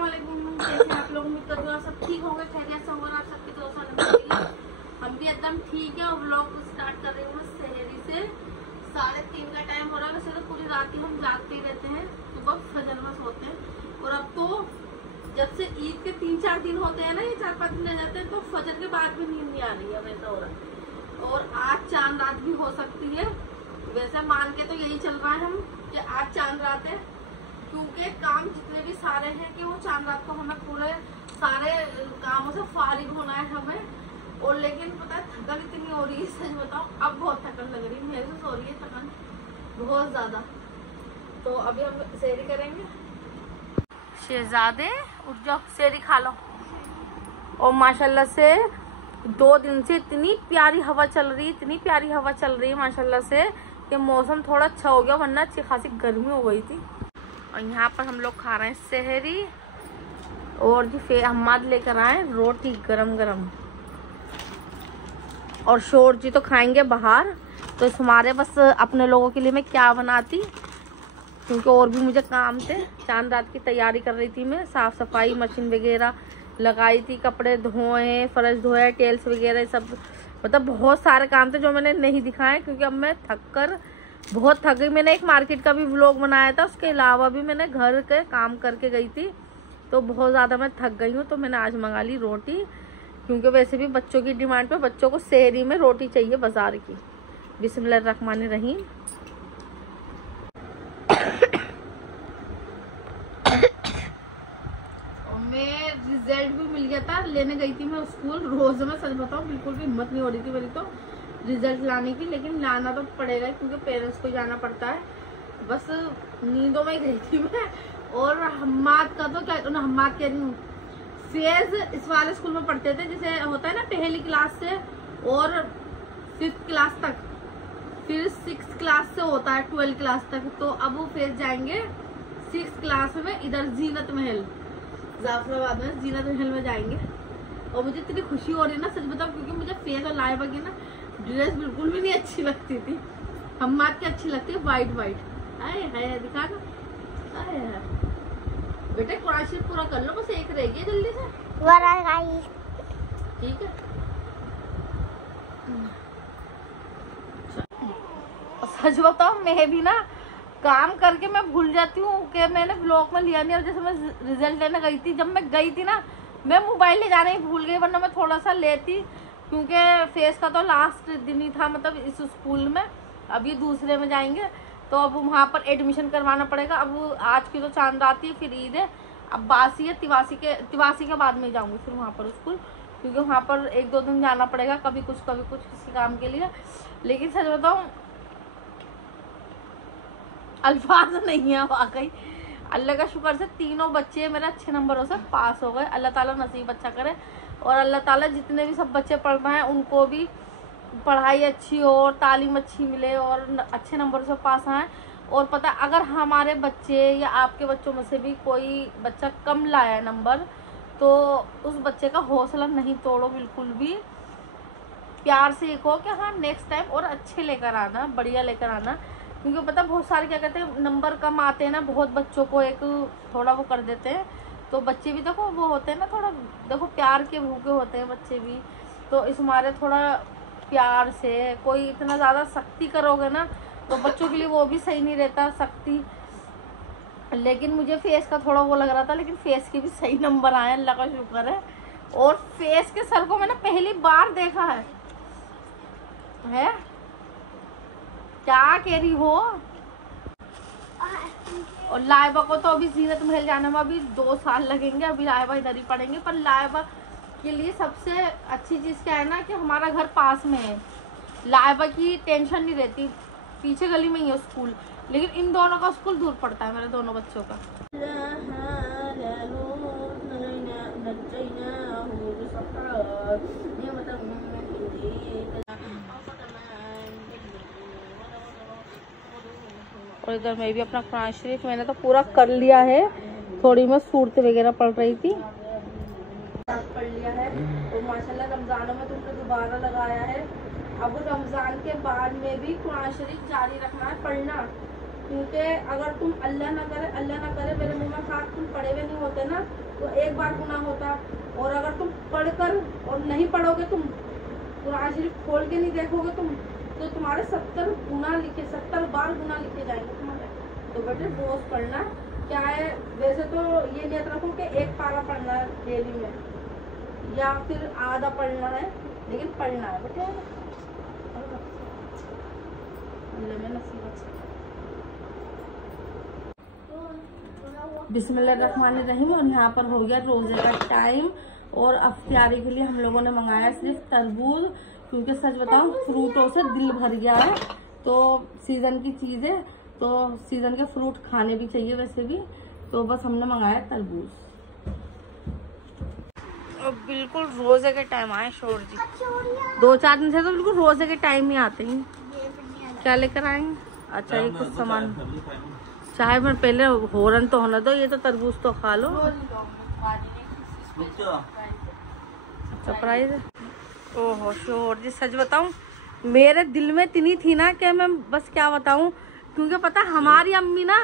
अस्सलाम वालेकुम। कैसे आप लोग? उम्मीद करते हो सब ठीक होंगे, खैरियत से होंगे। आप सबकी दोस्तों हम भी एकदम ठीक है। और व्लॉग स्टार्ट कर रही हूँ शहरी से। 3:30 का टाइम हो रहा है। वैसे तो पूरी रात ही हम जागते ही रहते हैं, सुबह फजर में सोते हैं। और अब तो जब से ईद के 3-4 दिन होते हैं ना, ये 4-5 दिन रह जाते हैं, तो फजर के बाद भी नींद नहीं आ रही है, वैसा हो रहा है। और आज चांद रात भी हो सकती है। वैसे मान के तो यही चल रहा है हम कि आज चांद रात है, क्योंकि काम जितने भी सारे हैं कि वो चांद रात को हमें पूरे सारे कामों से फारिग होना है हमें। और लेकिन पता है थकन इतनी हो रही है, सच बताओ अब बहुत थकन लग रही है, महसूस हो रही है थकन बहुत ज्यादा। तो अभी हम सेहरी करेंगे। शहजादे उठ जाओ, सेहरी खा लो। और माशाल्लाह से 2 दिन से इतनी प्यारी हवा चल रही है, इतनी प्यारी हवा चल रही है माशाल्लाह से कि मौसम थोड़ा अच्छा हो गया, वरना अच्छी खासी गर्मी हो गई थी। और यहाँ पर हम लोग खा रहे हैं सेहरी। और जी हम्माद लेकर आए रोटी गरम गरम। और शोर जी तो खाएंगे बाहर, तो हमारे बस अपने लोगों के लिए मैं क्या बनाती, क्योंकि और भी मुझे काम थे। चांद रात की तैयारी कर रही थी मैं, साफ सफाई मशीन वगैरह लगाई थी, कपड़े धोए, फर्श धोए, टेल्स वगैरह सब, मतलब बहुत सारे काम थे जो मैंने नहीं दिखाए, क्योंकि अब मैं बहुत थक गई। मैंने एक मार्केट का भी व्लॉग बनाया था, उसके अलावा भी मैंने घर के काम करके गई थी, तो बहुत ज़्यादा मैं थक गई हूँ। तो मैंने आज मंगा ली रोटी, क्योंकि वैसे भी बच्चों की डिमांड पे बच्चों को सेहरी में रोटी चाहिए बाजार की। बिस्मिल्लाहिर्रहमानिर्रहीम। और मैं रिजल्ट भी मिल गया था, लेने गई थी मैं स्कूल। रोज में सच बताऊँ बिल्कुल भी हिम्मत नहीं हो रही थी मेरी तो रिजल्ट लाने की, लेकिन लाना तो पड़ेगा क्योंकि पेरेंट्स को जाना पड़ता है। बस नींदों में ही गई थी मैं। और हम्माद का तो क्या हम्माद कह रही हूँ, फेज इस वाले स्कूल में पढ़ते थे, जैसे होता है ना पहली क्लास से और 5th क्लास तक, फिर 6th क्लास से होता है 12th क्लास तक। तो अब वो फेज जाएंगे 6th क्लास में, इधर जीनत महल जाफराबाद में जीनत महल में जाएंगे। और मुझे इतनी खुशी हो रही है ना सच बताओ, क्योंकि मुझे फेज और लाइबा की ना ड्रेस बिल्कुल भी नहीं अच्छी लगती थी। हम्माद की अच्छी लगती है वाइट वाइट। आए है दिखा दो। बेटे कुरान शरीफ पूरा कर लो, बस एक रह गई जल्दी से। ठीक है। सच बताओ मैं भी ना काम करके मैं भूल जाती हूँ कि मैंने ब्लॉग में लिया नहीं। और जैसे मैं रिजल्ट लेने गई थी, जब मैं गई थी ना, मैं मोबाइल ले जाना ही भूल गई, वरना मैं थोड़ा सा लेती, क्योंकि फेस का तो लास्ट दिन ही था, मतलब इस स्कूल में। अभी दूसरे में जाएंगे, तो अब वहाँ पर एडमिशन करवाना पड़ेगा। अब आज की तो चांद रात है, फिर ईद है, अब बासी है, तिवासी के बाद में जाऊँगी फिर वहाँ पर स्कूल, क्योंकि वहाँ पर 1-2 दिन जाना पड़ेगा, कभी कुछ किसी काम के लिए। लेकिन सच बताऊँ अल्फाज नहीं है वाकई। अल्लाह का शुक्र से तीनों बच्चे मेरे अच्छे नंबरों से पास हो गए। अल्लाह ताला नसीब अच्छा करे, और अल्लाह ताला जितने भी सब बच्चे पढ़ रहे हैं उनको भी पढ़ाई अच्छी हो और तालीम अच्छी मिले और अच्छे नंबर से पास आए। और पता अगर हमारे बच्चे या आपके बच्चों में से भी कोई बच्चा कम लाया है नंबर, तो उस बच्चे का हौसला नहीं तोड़ो बिल्कुल भी। प्यार से कहो कि हाँ नेक्स्ट टाइम और अच्छे लेकर आना, बढ़िया लेकर आना। क्योंकि पता बहुत सारे क्या कहते हैं, नंबर कम आते हैं ना, बहुत बच्चों को एक थोड़ा वो कर देते हैं। तो बच्चे भी देखो वो होते हैं ना, थोड़ा देखो प्यार के भूखे होते हैं बच्चे भी। तो इस मारे थोड़ा प्यार से, कोई इतना ज़्यादा सख्ती करोगे ना तो बच्चों के लिए वो भी सही नहीं रहता सख्ती। लेकिन मुझे फेस का थोड़ा वो लग रहा था, लेकिन फेस के भी सही नंबर आए, अल्लाह का शुक्र है। और फेस के सर को मैंने पहली बार देखा है क्या कह रही हो। और लाइबा को तो अभी जीनत महल जाने में अभी 2 साल लगेंगे, अभी लाइबा इधर ही पढ़ेंगे। पर लाइबा के लिए सबसे अच्छी चीज़ क्या है ना कि हमारा घर पास में है, लाइबा की टेंशन नहीं रहती, पीछे गली में ही है स्कूल। लेकिन इन दोनों का स्कूल दूर पड़ता है, मेरे दोनों बच्चों का। और इधर मैं भी अपना कुरान शरीफ मैंने तो पूरा कर लिया है, थोड़ी मैं सूरत वगैरह पढ़ रही थी, पढ़ लिया है। और माशाल्लाह रमजानों में तुमने दोबारा लगाया है। अब रमजान के बाद में भी कुरान शरीफ जारी रखना है पढ़ना, क्योंकि अगर तुम अल्लाह ना करे मेरे मुंह में खाक तुम पढ़े हुए नहीं होते ना तो एक बार गुनाह होता, और अगर तुम पढ़कर और नहीं पढ़ोगे, तुम कुरान शरीफ खोल के नहीं देखोगे तुम, तो तुम्हारे 70 गुनाह लिखे, 70 बार गुनाह लिखे जाएंगे तुम्हारे। तो बेटे रोज पढ़ना। क्या है, वैसे तो ये नियत रखो कि एक पारा पढ़ना है डेली में या फिर आधा पढ़ना है, लेकिन पढ़ना है बेटे। बिस्मिल्लाहिर्रहमानिर्रहीम। और यहाँ पर हो गया रोजे का टाइम, और अफ्तारी के लिए हम लोगों ने मंगाया सिर्फ तरबूज, क्योंकि सच बताऊं फ्रूटों से दिल भर गया है। तो सीजन की चीज है, तो सीजन के फ्रूट खाने भी चाहिए वैसे भी, तो बस हमने मंगाया तरबूज। और बिल्कुल रोजे के टाइम आए शोर जी, 2-4 दिन से तो बिल्कुल रोजे के टाइम ही आते हैं। क्या लेकर आएंगे? अच्छा ये कुछ सामान, चाहे मैं पहले होरन तो होना दो, ये तो तरबूज तो खा लो। सरप्राइज है। ओहो शोर जी, सच बताऊं मेरे दिल में इतनी थी ना कि मैं बस क्या बताऊं, क्योंकि पता हमारी अम्मी ना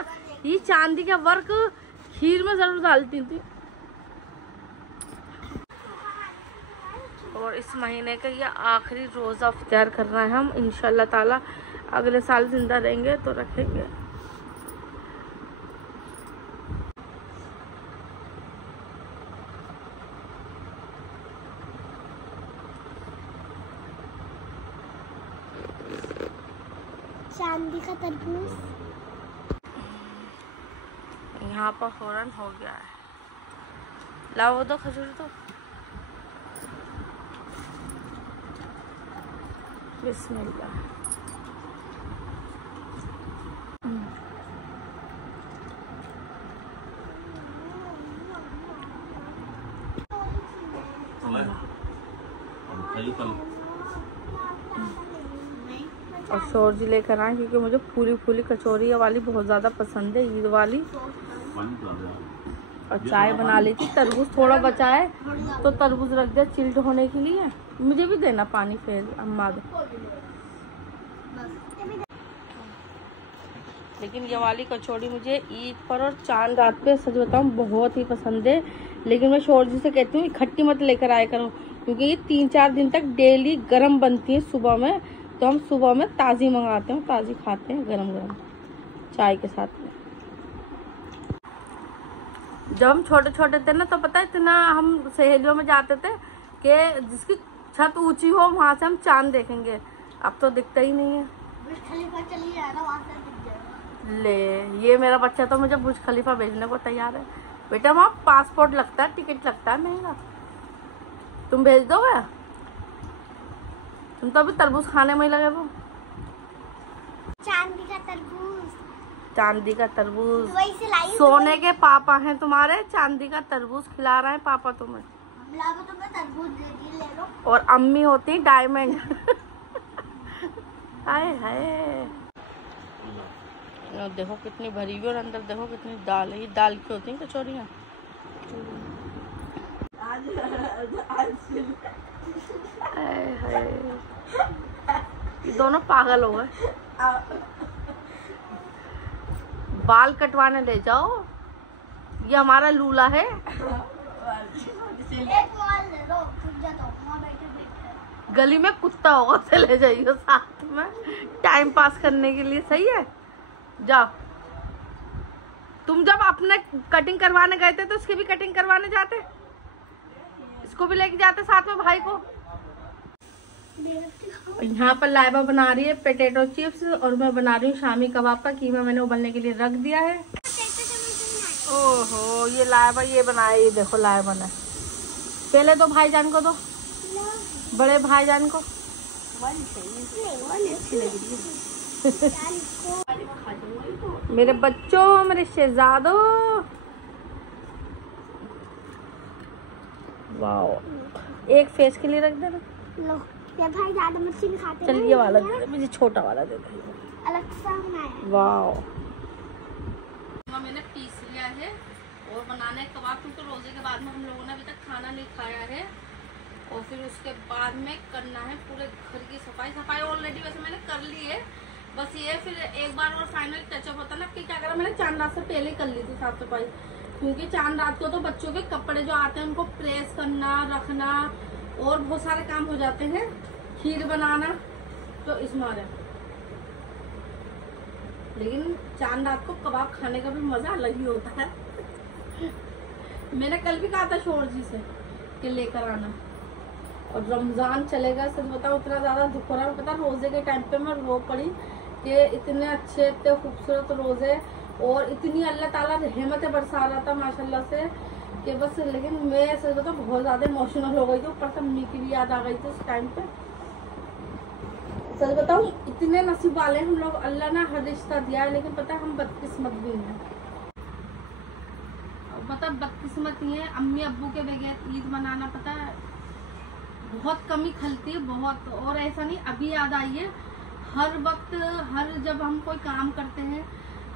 ये चांदी का वर्क खीर में जरूर डालती थी। और इस महीने का ये आखिरी रोजा इफ्तार करना है हम, इंशाल्लाह ताला अगले साल जिंदा रहेंगे तो रखेंगे। चांदी का तरबूज यहाँ पर फौरन हो गया है। लाओ दो खजूर तो। बिस्मिल्लाह। और शोर जी लेकर आए, क्योंकि मुझे फूली फूली कचौरी वाली बहुत ज़्यादा पसंद है, ईद वाली। और चाय बना ली थी, तरबूज थोड़ा बचा है तो तरबूज रख दिया चिल्ड होने के लिए। मुझे भी देना पानी फिर अम्मा दो। लेकिन ये वाली कचौड़ी मुझे ईद पर और चांद रात पे सच बताऊँ बहुत ही पसंद है। लेकिन मैं शोर जी से कहती हूँ खट्टी मत लेकर आया करो, क्योंकि ये 3-4 दिन तक डेली गरम बनती है सुबह में, तो हम सुबह में ताज़ी मंगाते हैं, ताज़ी खाते हैं गरम गरम चाय के साथ में। जब हम छोटे छोटे थे ना तो पता है इतना हम सहेलियों में जाते थे कि जिसकी छत ऊंची हो वहां से हम चांद देखेंगे। अब तो दिखता ही नहीं है। बुर्ज खलीफा चली जाना, वहां से दिख जाएगा। ले ये मेरा बच्चा तो मुझे बुर्ज खलीफा भेजने को तैयार है। बेटा वहाँ पासपोर्ट लगता है, टिकट लगता है महंगा, तुम भेज दोगे? तुम तो अभी तरबूज खाने में ही लगे हो। चांदी का तरबूज, चांदी का तरबूज। वही से लाई हूं। सोने के पापा हैं तुम्हारे, चांदी का तरबूज खिला रहे हैं पापा तुम्हें। लाओ तो मैं तरबूज दे दी, ले लो। और अम्मी होती डायमंड। हाय हाय, देखो कितनी भरी हुई और अंदर देखो कितनी दाल है। ये दाल की होती है कचौरियाँ। ये दोनों पागल हो गए। बाल कटवाने ले जाओ, ये हमारा लूला है। एक मोबाइल दे दो, छुप जाता हूं, वहां बैठे बैठे। गली में कुत्ता होगा तो ले जाइए साथ में, टाइम पास करने के लिए। सही है, जाओ। तुम जब अपने कटिंग करवाने गए थे तो उसकी भी कटिंग करवाने जाते, इसको भी लेके जाते साथ में भाई को। यहाँ पर लाइबा बना रही है पोटैटो चिप्स, और मैं बना रही हूँ शामी कबाब का कीमा। मैंने उबलने के लिए रख दिया है। ओहो ये लाइबा ये बनाया, ये देखो लाइबा ने। पहले तो भाईजान को दो, बड़े भाईजान को। अच्छी लग रही है। मेरे बच्चों, मेरे शहजादों, वाह। एक फेस के लिए रख देना। लो ये भाई ज्यादा मच्छी नहीं खाते। चल ये वाला दे दे, मुझे छोटा वाला दे दे। अलग सा बनाया। वाह। मैंने पीस लिया है और बनाने कबाब, क्योंकि रोजे के बाद में हम लोगों ने अभी तक खाना नहीं खाया है। और फिर उसके बाद में करना है पूरे घर की सफाई। ऑलरेडी वैसे मैंने कर ली है, बस ये फिर एक बार और फाइनल टचअप होता ना कि क्या करा, मैंने चांद रात से पहले कर ली थी साफ सफाई, क्योंकि चांद रात को तो बच्चों के कपड़े जो आते हैं उनको प्रेस करना, रखना और बहुत सारे काम हो जाते हैं, खीर बनाना, तो इसमें लेकिन चांद रात को कबाब खाने का भी मजा अलग ही होता है। मैंने कल भी कहा था शोर जी से कि लेकर आना, और रमजान चलेगा, सच बताओ इतना ज्यादा दुख हो रहा है। पता रोजे के टाइम पे मैं रो पड़ी कि इतने अच्छे इतने खूबसूरत रोजे और इतनी अल्लाह ताला रहमतें बरसा रहा था माशाल्लाह से कि बस, लेकिन मैं सच बताऊं बहुत ज्यादा इमोशनल हो गई थी। ऊपर से मम्मी की भी याद आ गई थी उस टाइम पे। सच बताऊं इतने नसीब वाले हम लोग, अल्लाह ने हर रिश्ता दिया है, लेकिन पता है हम बदकिस्मत भी हैं। मतलब बदकिस्मत ही है, अम्मी अब्बू के बगैर ईद मनाना पता है बहुत कमी खलती है, बहुत। और ऐसा नहीं अभी याद आई है, हर वक्त जब हम कोई काम करते हैं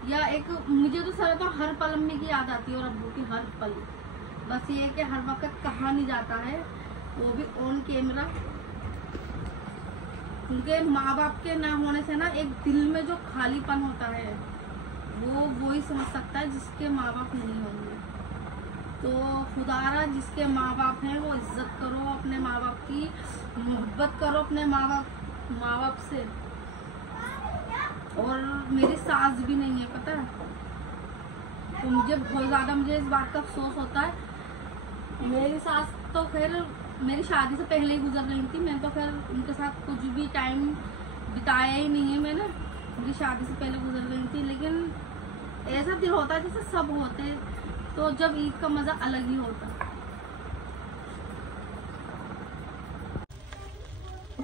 या एक, मुझे तो सर हर पल अम्मी की याद आती है और अब्बू की हर पल। बस ये कि हर वक्त कहा नहीं जाता है, वो भी ऑन कैमरा। उनके माँ बाप के ना होने से ना एक दिल में जो खालीपन होता है वो ही समझ सकता है जिसके माँ बाप नहीं होंगे। तो खुदारा जिसके माँ बाप हैं वो इज्जत करो, अपने माँ बाप की मोहब्बत करो, अपने माँ बाप से। और मेरी सास भी नहीं है पता है, तो मुझे बहुत ज्यादा इस बात का अफसोस होता है। मेरी सास तो खैर मेरी शादी से पहले ही गुजर गई थी, मैं तो खैर उनके साथ कुछ भी टाइम बिताया ही नहीं है मैंने, मेरी शादी से पहले गुजर गई थी। लेकिन ऐसा दिल होता है जैसे सब होते, तो जब ईद का मजा अलग ही होता है।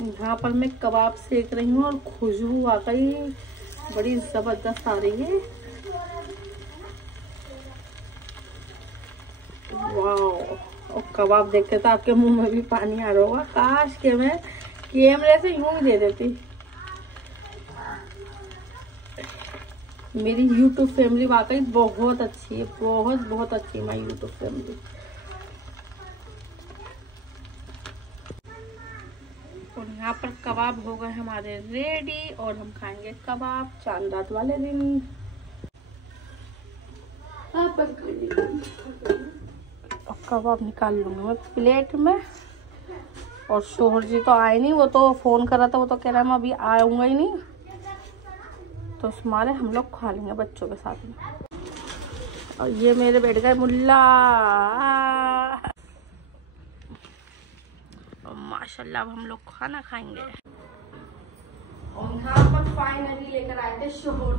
यहाँ पर मैं कबाब सेक रही हूँ और खुशबू वाकई बड़ी जबरदस्त आ रही है। वाह, और कबाब देखते तो आपके मुंह में भी पानी आ रहा होगा। काश के मैं कैमरे से यूं ही दे देती। मेरी YouTube फैमिली वाकई बहुत अच्छी है, बहुत अच्छी है मेरी YouTube फैमिली। और यहाँ पर कबाब हो गए हमारे रेडी और हम खाएंगे कबाब चांद रात वाले दिन। और कबाब निकाल लूंगी मैं प्लेट में। और शोहर जी तो आए नहीं, वो तो फोन कर रहा था, वो तो कह रहा है मैं अभी आऊंगा ही नहीं, तो उसमारे हम लोग खा लेंगे बच्चों के साथ में। और ये मेरे बैठ गए मुल्ला, और माशाल्लाह अब हम लोग खाना खाएंगे। और यहाँ पर फाइनली लेकर आए थे शोहर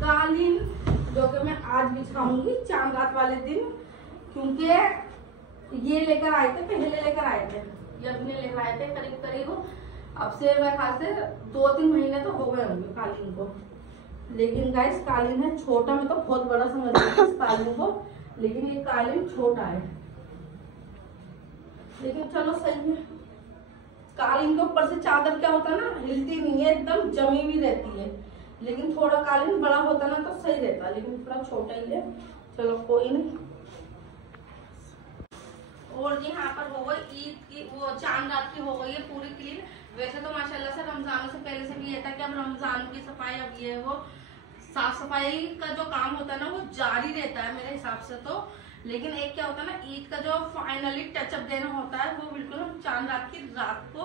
कालीन, जो कि मैं आज बिछाऊंगी चांद रात वाले दिन, क्योंकि ये लेकर आए थे, पहले लेकर आए थे, ये अपने लेकर आए थे करीब अब से मैं खास 2-3 महीने तो हो गए होंगे कालीन को। लेकिन गाइस कालीन है छोटा, मैं तो बहुत बड़ा समझ रही थी इस कालीन को, लेकिन ये कालीन छोटा है। लेकिन चलो सही है, कालीन के ऊपर से चादर क्या होता है ना, हिलती नहीं है, एकदम जमी भी रहती है। लेकिन थोड़ा कालीन बड़ा होता ना तो सही रहता, लेकिन थोड़ा छोटा ही है, चलो कोई नहीं। और यहाँ पर हो गई ईद की, वो चांद रात की हो गई है पूरी क्लीन। वैसे तो माशाल्लाह से रमजान से पहले से भी ये था कि अब रमजान की सफाई, अब ये वो साफ सफाई का जो काम होता है ना वो जारी रहता है मेरे हिसाब से तो। लेकिन एक क्या होता है ना, ईद का जो फाइनली टचअप देना होता है वो बिल्कुल हम चांद रात की रात को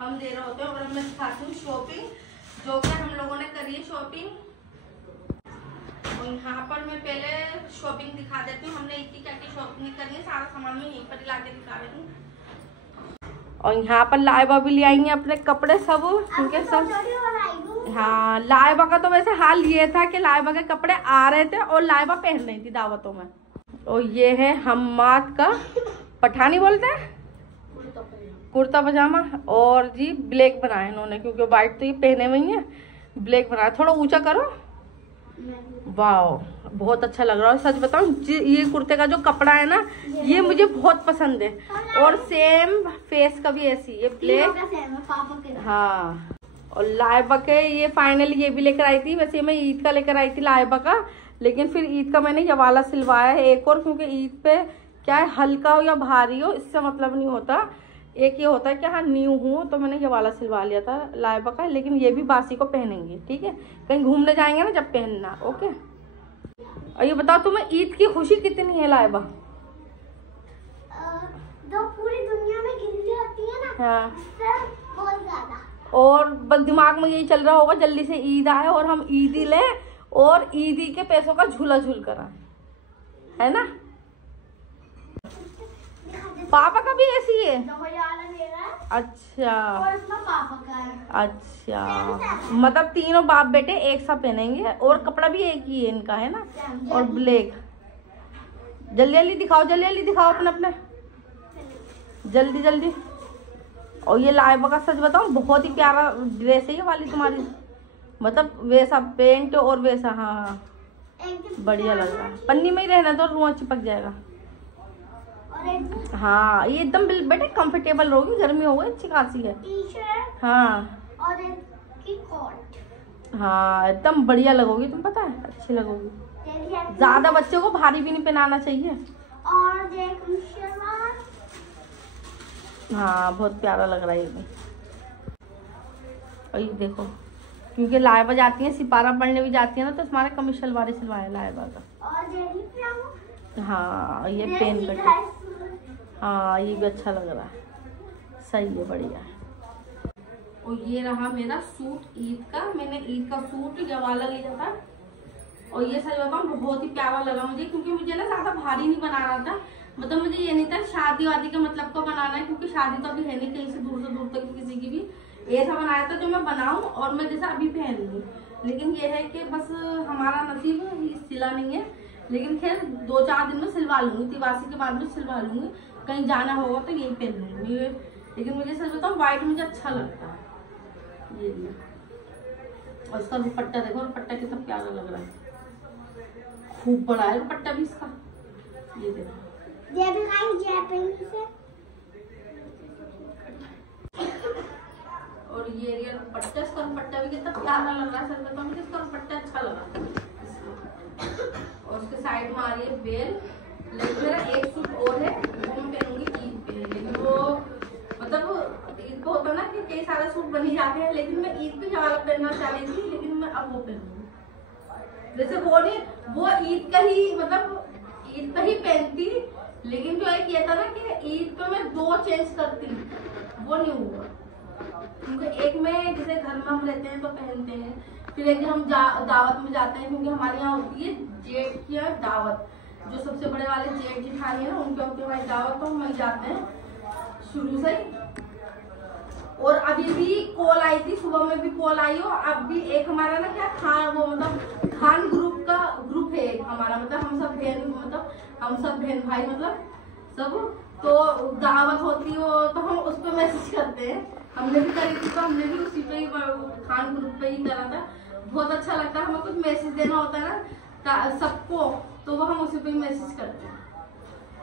हम दे रहे होते हैं। और मैं दिखाती हूँ शॉपिंग, जो कि हम लोगों ने करी है शॉपिंग। और यहाँ पर मैं पहले शॉपिंग दिखा देती हूँ, हमने ईद की क्या क्या शॉपिंग करी है, सारा सामान मैं यहीं पर ला के दिखा रही हूँ। और यहाँ पर लाइबा भी ले आएंगे अपने कपड़े सब, क्योंकि सब, हाँ लाइबा का तो वैसे हाल ये था कि लाइबा के कपड़े आ रहे थे और लाइबा पहन रही थी दावतों में। और ये है हम्माद का पठानी बोलते हैं कुर्ता पजामा, और जी ब्लैक बनाया इन्होंने, क्योंकि व्हाइट तो ये पहने हुई है, ब्लैक बनाया। थोड़ा ऊंचा करो, वाह बहुत अच्छा लग रहा है। सच बताऊं ये कुर्ते का जो कपड़ा है ना ये मुझे बहुत पसंद है, और सेम फेस का भी ऐसी ये ब्लैक। हाँ, और लाइबा के ये फाइनली ये भी लेकर आई थी, वैसे मैं ईद का लेकर आई थी लाइबा का, लेकिन फिर ईद का मैंने ये वाला सिलवाया है एक और, क्योंकि ईद पे क्या है हल्का हो या भारी हो इससे मतलब नहीं होता, एक ये होता है कि हाँ न्यू हूँ तो मैंने ये वाला सिलवा लिया था लाइबा का, लेकिन ये भी बासी को पहनेंगे, ठीक है, कहीं घूमने जाएंगे ना जब पहनना, ओके। और ये बताओ तुम्हें ईद की खुशी कितनी है लाइबा? जो पूरी दुनिया में गिनती होती है ना, हाँ बहुत ज्यादा। और बस दिमाग में यही चल रहा होगा जल्दी से ईद आए और हम ईदी ले और ईदी के पैसों का झूला झूल कर आए, है ना। पापा का भी ऐसी है? अच्छा और इसमें पापा का है। अच्छा, मतलब तीनों बाप बेटे एक साथ पहनेंगे और कपड़ा भी एक ही है इनका, है ना, और ब्लैक। जल्दी जल्दी दिखाओ, जल्दी जल्दी दिखाओ अपने अपने, जल्दी जल्दी। और ये लाइबा का सच बताऊं बहुत ही प्यारा ड्रेस है ये वाली तुम्हारी, मतलब वैसा पेंट और वैसा, हाँ बढ़िया लग रहा है। पन्नी में ही रहना तो रुआ चिपक जाएगा। हाँ ये एकदम बेटे कंफर्टेबल रहोगी, गर्मी हो गई अच्छी खासी है। टी-शर्ट हाँ और एक की कोट। हाँ एकदम बढ़िया लगोगी तुम, पता है अच्छी लगोगी। ज्यादा बच्चों को भारी भी नहीं पहनाना चाहिए। और देख शेरवानी। हाँ बहुत प्यारा लग रहा है ये भी। और ये देखो क्योंकि लाइबा जाती है सिपारा पढ़ने भी जाती है ना, तो तुम्हारे कमीज शलवार सिलवाया लाइबा का। और जेली पजामा। हाँ ये पेन कट, हाँ ये भी अच्छा लग रहा है, सही है, बढ़िया है। और ये रहा मेरा सूट ईद का, मैंने ईद का सूट ये वाला लिया था। और ये सच बताऊँ बहुत ही प्यारा लगा मुझे, क्योंकि मुझे ना ज्यादा भारी नहीं बनाना था, मतलब मुझे ये नहीं था शादी वादी का मतलब को बनाना है, क्योंकि शादी तो अभी है नहीं कहीं से दूर तक किसी की भी। ऐसा बनाया था जो मैं बनाऊं और मैं जैसा अभी पहन लूँ, लेकिन ये है कि बस हमारा नसीब सिला नहीं है। लेकिन खैर 2-4 दिन में सिलवा लूंगी, दिवाली के बाद में सिलवा लूंगी, कहीं जाना होगा तो यही पहन लूंगी। लेकिन मुझे सच बताऊँ व्हाइट मुझे अच्छा लगता है ये भी। और उसका दुपट्टा देखो, दुपट्टा कितना प्यारा लग रहा है, खूब बड़ा है दुपट्टा भी इसका, ये देखो। ये भी जापानीज है। और ये रियल दुपट्टा, इसका दुपट्टा भी कितना प्यारा लग रहा है, सच बताऊं मुझे इसका दुपट्टा अच्छा लगा। और उसके साइड में आ रही है बेल। लेकिन मेरा एक सूट और है वो मैं पहनूंगी ईद पे, लेकिन वो मतलब ईद को होता ना कि कई सारे सूट बन ही जाते हैं, लेकिन मैं ईद पे वाला पहनना चाह रही थी, लेकिन मैं अब वो पहनूंगी। वैसे वो नहीं, वो ईद का ही मतलब ईद पे ही पहनती, लेकिन जो एक ये था ना कि ईद पे मैं 2 चेंज करती, वो नहीं हुआ। क्योंकि एक में जैसे घर में हम रहते हैं तो पहनते हैं, फिर एक हम दावत में जाते हैं, क्योंकि हमारे यहाँ होती है जेठ की दावत, जो सबसे बड़े वाले जेठ जेठानी है ना उनके होती है हमारी दावत, तो हम वहीं जाते हैं शुरू से ही। और अभी भी कॉल आई थी, सुबह में भी कॉल आई हो, अब भी एक हमारा ना क्या खान वो मतलब खान ग्रुप का ग्रुप है एक हमारा, मतलब हम सब बहन भाई मतलब सब, तो दावत होती हो तो हम उस पर मैसेज करते हैं। हमने भी करी थी तो हमने भी उसी पे ही खान ग्रुप पे ही करा था। बहुत अच्छा लगता है, हमें कुछ मैसेज देना होता है ना सबको, तो वो हम उसी पे ही मैसेज करते हैं।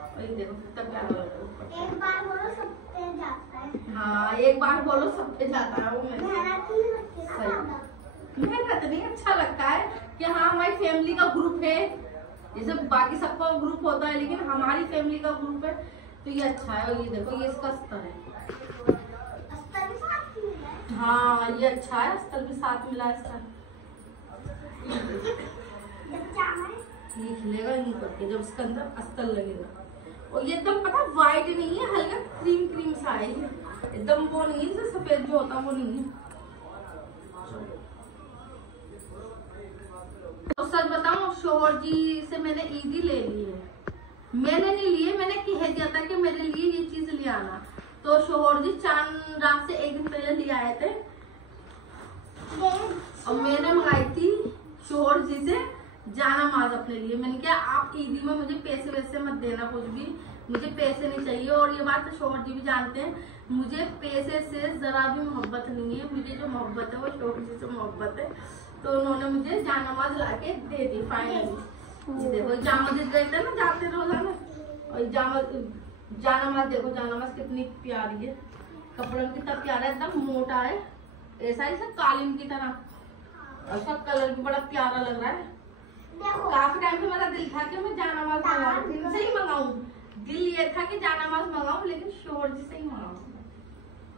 और ये देखो कितना प्यारा लगता है। एक बार बोलो सब पे जाता है। हाँ एक बार बोलो सब पे जाता है वो मेहनत नहीं, अच्छा लगता है कि हाँ हमारी फैमिली का ग्रुप है, जैसे बाकी सबका ग्रुप होता है लेकिन हमारी फैमिली का ग्रुप है, तो ये अच्छा है। और ये देखो ये इसका अस्तर है, हाँ ये अच्छा है, अस्तर भी साथ मिला है इसका। ये खिलेगा नहीं करके जब इसके अंदर अस्तर लगेगा। और ये एकदम पता व्हाइट नहीं है, हल्का क्रीम सा है, एकदम वो नहीं है सफेद जो होता वो नहीं है। तो सच बताऊं शोहर जी से मैंने ईदी ले ली है, मैंने नहीं लिए, मैंने कह दिया था कि मेरे लिए ये चीज ले आना, तो शोहर जी चांद रात से एक दिन पहले ले आए थे। और मैंने मंगाई थी शोहर जी से जानामाज अपने लिए। मैंने कहा आप ईदी में मुझे पैसे वैसे मत देना, कुछ भी मुझे पैसे नहीं चाहिए। और ये बात तो शोहर जी भी जानते हैं, मुझे पैसे से जरा भी मोहब्बत नहीं है, मुझे जो मोहब्बत है वो शोहर जी से मोहब्बत है। तो उन्होंने मुझे जानामाज लाके दे दी फाइनली। ये देखो जामाज गए थे ना जाते रोजाना, और जानामाज देखो, जानामाज कितनी प्यारी है, कपड़ा कितना प्यारा है, एकदम मोटा है, ऐसा ही सब कालीन की तरह, और उसका कलर भी बड़ा प्यारा लग रहा है। काफी टाइम से मेरा दिल था कि मैं जानामाज मंगाऊं, दिल से ही मंगाऊं, दिल ये था कि जानामाज मंगाऊं, लेकिन शोहर जी से ही मंगाऊं।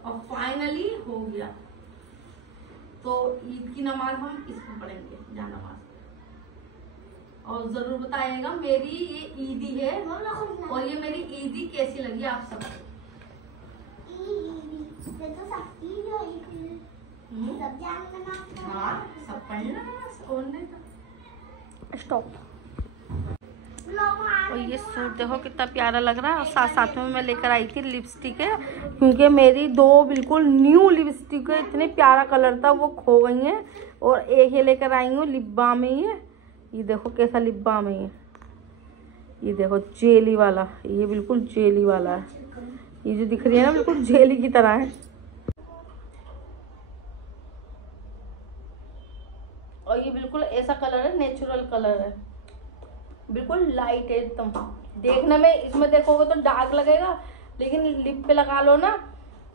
और फाइनली हो गया। तो ईद की नमाज हम इसमें पढ़ेंगे जा नमाज। और जरूर बताइएगा मेरी ये ईदी है और ये मेरी ईदी कैसी लगी आप सब। हाँ सब पढ़ना और नहीं तो स्टॉप। और ये सूट देखो कितना प्यारा लग रहा है। और साथ साथ में मैं लेकर आई थी लिपस्टिक है, क्योंकि मेरी 2 बिल्कुल न्यू लिपस्टिक है, इतने प्यारा कलर था वो खो गई है। और एक ये लेकर आई हूँ लिप बाम में ही है, ये देखो कैसा लिप बाम है ये देखो जेली वाला, ये बिल्कुल जेली वाला है। ये जो दिख रही है ना बिल्कुल जेली की तरह है। और ये बिल्कुल ऐसा कलर है, नेचुरल कलर है, बिल्कुल लाइट है एकदम। देखने में इसमें देखोगे तो डार्क लगेगा, लेकिन लिप पे लगा लो ना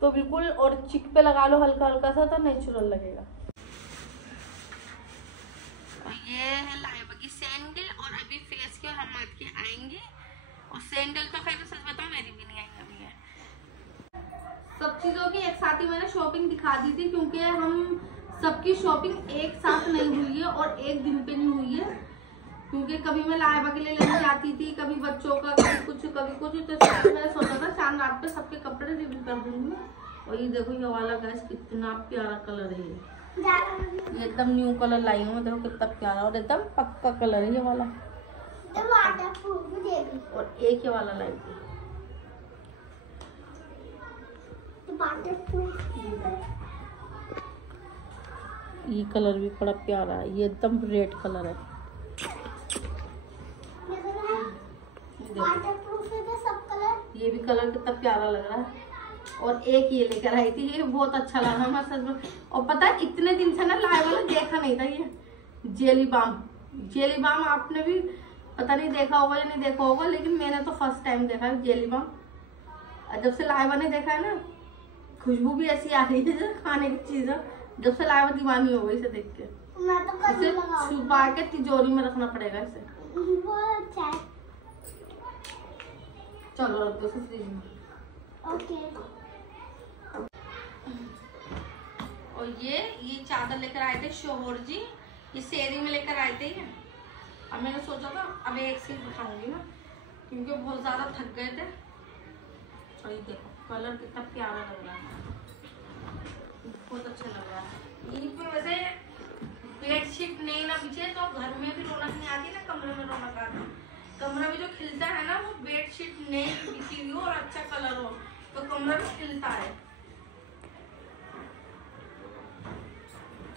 तो बिल्कुल, और चिक पे लगा लो हल्का हल्का सा तो नेचुरल लगेगा। और ये है लाइबा की सैंडल, और अभी फेस के और हम हाथ के आएंगे। और सैंडल तो खैर सच बताऊं मेरी भी नहीं आई अभी है। सब चीजों की एक साथ ही मैंने शॉपिंग दिखा दी थी, क्योंकि हम सबकी शॉपिंग एक साथ नहीं हुई है और एक दिन पे नहीं हुई है। क्योंकि कभी मैं लाइबा के लिए लेने जाती थी, कभी बच्चों का, कभी कुछ तो मैंने सोचा था चांद रात पे सबके कपड़े रिव्यू कर दूंगी। और ये देखो ये वाला गैस कितना प्यारा कलर है, ये एकदम न्यू कलर लाई हूँ, देखो कितना प्यारा और एकदम पक्का कलर है ये वाला। और एक ये वाला लाई थी, ये कलर भी बड़ा प्यारा है, ये एकदम रेड कलर है। ये भी कलर कितना प्यारा लग रहा है। और एक ये लेकर आई थी, ये बहुत अच्छा लगा मैं सच में। और पता है इतने दिन से ना लाइबा वाला देखा नहीं था, ये जेली बाम। जेली बाम आपने भी पता नहीं देखा होगा या नहीं देखा होगा, लेकिन मैंने तो फर्स्ट टाइम देखा है जेली बाम। जब से लाइबा ने देखा है ना, खुशबू भी ऐसी आ रही है जैसे खाने की चीज है। जब से लाइबा दीवानी हो गई इसे देख के, इसे छुपा के तिजोरी में रखना पड़ेगा इसे। चलो रख दो फ्रिज में। ओके। और ये चादर लेकर आए थे शोहर जी, ये शेरी में लेकर आए थे ये। अब मैंने सोचा था अब एक चीज दिखाऊंगी ना, क्योंकि बहुत ज्यादा थक गए थे। और ये देखो कलर कितना प्यारा लग रहा है, बहुत अच्छा लग रहा है। ईद पे वैसे बेडशीट नहीं ना बिछे तो घर में भी रौनक नहीं आती ना, कमरे में रौनक आती है। कमरा भी जो खिलता है ना, वो बेडशीट नहीं बिछी हुई हो और अच्छा कलर हो तो कमरा भी खिलता है।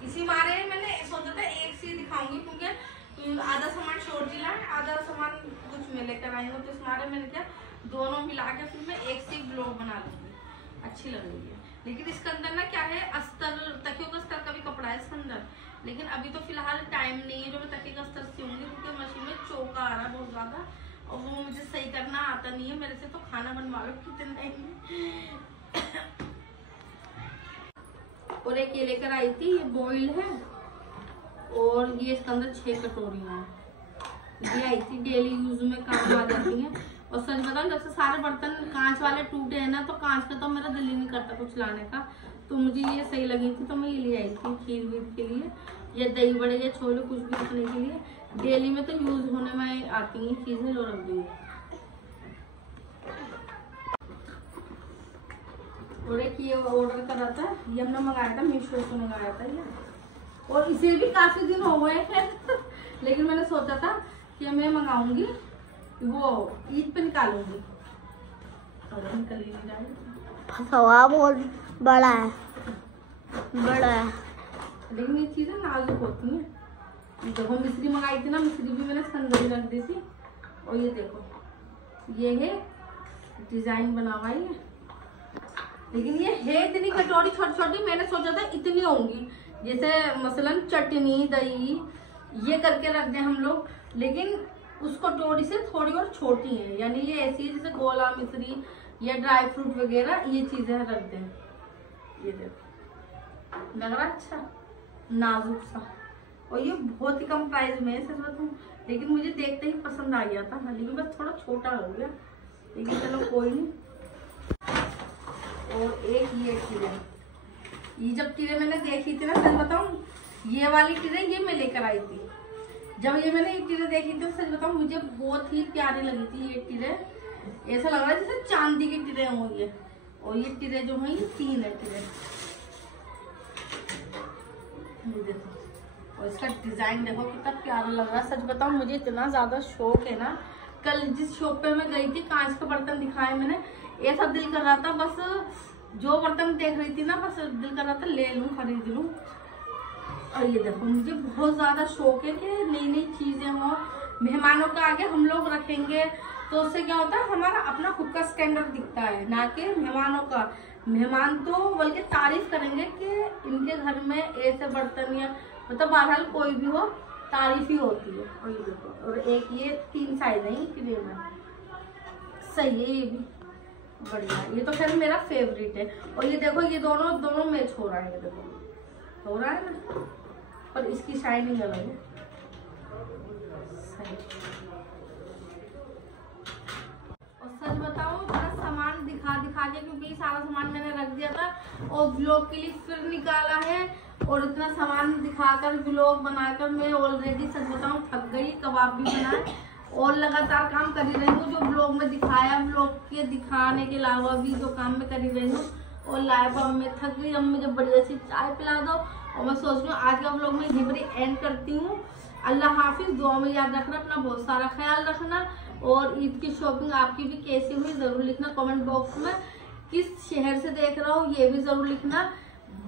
इसी मारे मैंने सोचा था एक चीज दिखाऊंगी, क्योंकि आधा सामान शोर जिला है, आधा सामान कुछ में लेकर आई हूँ, तो इस मारे मैंने क्या दोनों मिला के फिर मैं एक से ब्लॉग बना लूंगी, अच्छी लग रही है। लेकिन इसके अंदर ना क्या है, अस्तर, तकियों का अस्तर का भी कपड़ा है इसके अंदर। लेकिन अभी तो फिलहाल टाइम नहीं है जो मैं तकिए का अस्तर सीऊंगी, क्योंकि मशीन में चौका आ रहा है बहुत ज्यादा, और वो मुझे सही करना आता नहीं है मेरे से। तो खाना बनवा लो कितने ही। और एक ये लेकर आई थी, ये बॉइल है, और ये इसके अंदर 6 कटोरियाँ हैं। ये आई थी डेली यूज में काम आ जाती हैं। और सच बताऊं जब से सारे बर्तन कांच वाले टूटे हैं ना, तो कांच का तो मेरा दिल ही नहीं करता कुछ लाने का। तो मुझे ये सही लगी थी तो मैं ये ले आई थी खीर वीर के लिए, या दही बड़े या छोले कुछ भी रखने के लिए। डेली में तो यूज होने में आती हैं चीजें, लो रख दूंगी। और एक ये ऑर्डर करा था, ये हमने मंगाया था मीशो से मंगाया था ये, और इसे भी काफी दिन हो गए हैं। लेकिन मैंने सोचा था कि मैं मंगाऊंगी, वो ईद पे निकालूंगी, और निकल ही नहीं रहा। सवा बहुत बड़ा है, बड़ा है, लेकिन ये चीजें नाजुक होती हैं। देखो मिश्री मंगाई थी ना, मिश्री भी मैंने संदरी रख दी थी। और ये देखो ये है डिजाइन बना हुआ है, लेकिन ये है इतनी कटोरी छोटी छोटी, मैंने सोचा था इतनी होंगी, जैसे मसलन चटनी दही ये करके रख दें हम लोग, लेकिन उस कटोरी से थोड़ी और छोटी है। यानी ये ऐसी है जैसे गोला मिश्री या ड्राई फ्रूट वगैरह ये चीजें रख दें। ये देखो लग रहा अच्छा नाजुक सा, और ये बहुत ही कम प्राइस में है सच बताऊं, लेकिन मुझे देखते ही पसंद आ गया था। लेकिन बस थोड़ा छोटा हो गया, लेकिन चलो कोई नहीं। और एक ये टिरे। ये जब टिरे मैंने देखी थी ना, सच बताऊं, ये वाली टिरे ये मैं लेकर आई थी। जब ये मैंने ये टिरे देखी थी, सच बताऊं मुझे बहुत ही प्यारी लगी थी ये टिरे। ऐसा लग रहा है जैसे चांदी की टिरे हों ये। और ये टिरे जो है ये 3 है टिरे, देखो। और इसका डिजाइन देखो कितना प्यारा लग रहा है। सच बताऊं मुझे इतना ज्यादा शौक है ना, कल जिस शॉप पे मैं गई थी, कांच का बर्तन दिखाए मैंने, ऐसा दिल कर रहा था बस जो बर्तन देख रही थी ना, बस दिल कर रहा था ले लूं, खरीद लूं। और ये देखो मुझे बहुत ज्यादा शौक है कि नई नई चीजें हो। मेहमानों का आगे हम लोग रखेंगे तो उससे क्या होता है, हमारा अपना खुद का स्टैंडर्ड दिखता है, ना कि मेहमानों का। मेहमान तो बल्कि तारीफ करेंगे कि इनके घर में ऐसे बर्तन, या मतलब बहरहाल कोई भी हो तारीफ ही होती है। और ये देखो, और एक ये 3 साइज है ये में, सही है ये भी बढ़िया। ये तो खैर मेरा फेवरेट है। और ये देखो ये दोनों मैच हो रहा है, ये देखो हो रहा है ना, और इसकी शाइनिंग अलग है। सही। और सच बताऊं इतना सामान दिखा के, क्योंकि सारा सामान मैंने रख दिया था और व्लॉग के लिए फिर निकाला है, और इतना सामान दिखाकर व्लॉग बनाकर मैं ऑलरेडी सच बताऊं थक गई। कबाब भी बनाए और लगातार काम कर ही रही हूँ, जो व्लॉग में दिखाया, व्लॉग के दिखाने के अलावा भी जो काम में कर ही रही हूँ। और लाइव अब मैं थक गई, अब मुझे बढ़िया सी चाय पिला दो। और मैं सोच रही हूँ आज का व्लॉग मैं यहीं पर एंड करती हूँ। अल्लाह हाफिज। दुआ में याद रखना, अपना बहुत सारा ख्याल रखना। और ईद की शॉपिंग आपकी भी कैसी हुई जरूर लिखना कमेंट बॉक्स में। किस शहर से देख रहा हूँ ये भी जरूर लिखना,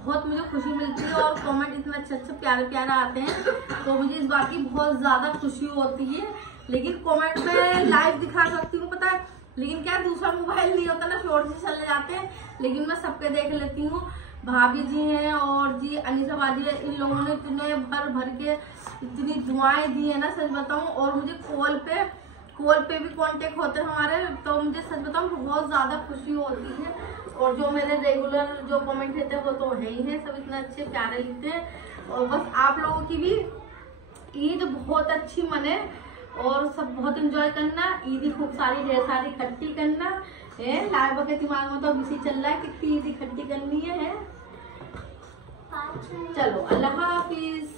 बहुत मुझे खुशी मिलती है। और कमेंट इतने अच्छे प्यारे आते हैं तो मुझे इस बात की बहुत ज्यादा खुशी होती है। लेकिन कमेंट में लाइव दिखा सकती हूँ पता है, लेकिन क्या दूसरा मोबाइल नहीं होता ना, शॉर्ट से चले जाते हैं। लेकिन मैं सबके देख लेती हूँ। भाभी जी हैं और जी अनीसा बाजी है, इन लोगों ने इतने भर के इतनी दुआएं दी है ना, सच बताऊं। और मुझे कॉल पे भी कांटेक्ट होते हैं हमारे, तो मुझे सच बताऊं बहुत ज्यादा खुशी होती है। और जो मेरे रेगुलर जो कमेंट देते हैं वो तो है ही है, सब इतने अच्छे प्यारे लिखते हैं। और बस आप लोगों की भी ईद बहुत अच्छी मने और सब बहुत एंजॉय करना। ईद खूब सारी ढेर सारी इकट्ठी करना है। लाइव के दिमाग में तो अभी से चल रहा है कितनी ईद इकट्ठी करनी है। चलो अल्लाह हाफिज।